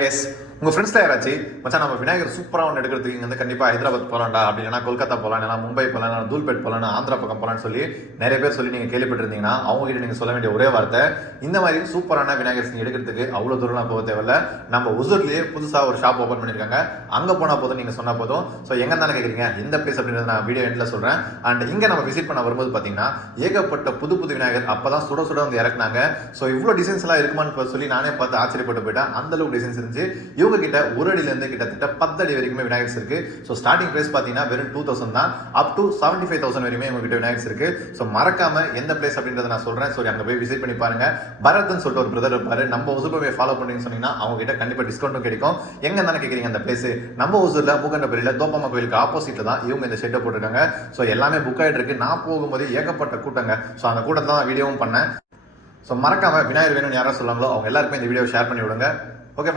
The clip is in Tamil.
Guys, உங்க ஃப்ரெண்ட்ஸ்ல யாராச்சும் மச்சான் நம்ம விநாயகர் சூப்பரா ஒன்று எடுக்கிறதுக்கு இங்க வந்து கண்டிப்பா ஹைதராபாத் போலாம்டா, அப்படி இல்லைனா கொல்கத்தா போலாம், இல்லைனா மும்பை போலாம், இல்லைனா தூல்பேட் போலாம், ஆந்திரா பக்கம் போலாம்னு சொல்லி நிறைய பேர் சொல்லி நீங்க கேள்விப்பட்டிருந்தீங்கன்னா அவங்க கிட்ட நீங்க சொல்ல வேண்டிய ஒரே வார்த்தை, இந்த மாதிரி சூப்பரான விநாயகர் நீங்க எடுக்கிறதுக்கு அவ்வளவு தூரம்லாம் போக தேவையில்ல. நம்ம ஒசூர்லயே புதுசா ஒரு ஷாப் ஓபன் பண்ணிருக்காங்க, அங்க போனா போதும், நீங்க சொன்னா போதும். ஸோ எங்க தானே கேட்குறீங்க, இந்த பிளேஸ் அப்படின்றத நான் வீடியோ எண்ட்ல சொல்றேன். அண்ட் இங்க நம்ம விசிட் பண்ண வரும்போது பாத்தீங்கன்னா ஏகப்பட்ட புது புது விநாயகர் அப்பதான் சுட சுட வந்து இறக்குனாங்க. ஸோ இவ்வளவு டிசைன்ஸ் எல்லாம் இருக்குமான்னு சொல்லி நானே பார்த்து ஆச்சரியப்பட்டு போயிட்டேன். அந்த அளவுக்கு டிசைன்ஸ் இருந்துச்சு. இவங்க கிட்ட ஒரு அடியில இருந்து கிட்டத்தட்ட 10 அடி வரைக்குமே விநாயகர்ஸ் இருக்கு. ஸோ ஸ்டார்டிங் பிரைஸ் பாத்தீங்கன்னா வெறும் 2000 தான், அப் டு 75,000 வரைக்குமே இவங்க கிட்ட விநாயகர்ஸ் இருக்கு. ஸோ மறக்காம எந்த பிளேஸ் அப்படின்றத நான் சொல்றேன். ஸோ அங்க போய் விசிட் பண்ணி பாருங்க. பரத்ன்னு சொல்லிட்டு ஒரு பிரதர் இருப்பாரு, நம்ம ஒசூர்ல ஃபாலோ பண்ணீங்கன்னு சொன்னீங்கன்னா அவங்க கிட்ட கண்டிப்பா டிஸ்கவுண்ட்டும் கிடைக்கும். எங்க தானே கேட்குறீங்க அந்த பிளேஸ், நம்ம ஒசூர்ல மூக்கண்டபுரியில தோப்பம்மா கோயிலுக்கு ஆப்போசிட்ல தான் இவங்க இந்த ஷெட்டை போட்டிருக்காங்க. ஸோ எல்லாமே புக் ஆயிட்டு இருக்கு. நான் போகும்போது ஏகப்பட்ட கூட்டங்க. ஸோ அந்த கூட்டத்தை தான் வீடியோவும் பண்ணேன். ஸோ மறக்காம விநாயகர் வேணும்னு யாராவது சொல்லாங்களோ அவங்க எல்லாருக்கும் இந்த வீடியோ ஷேர் பண்ணி விடுங்க. ஓகே.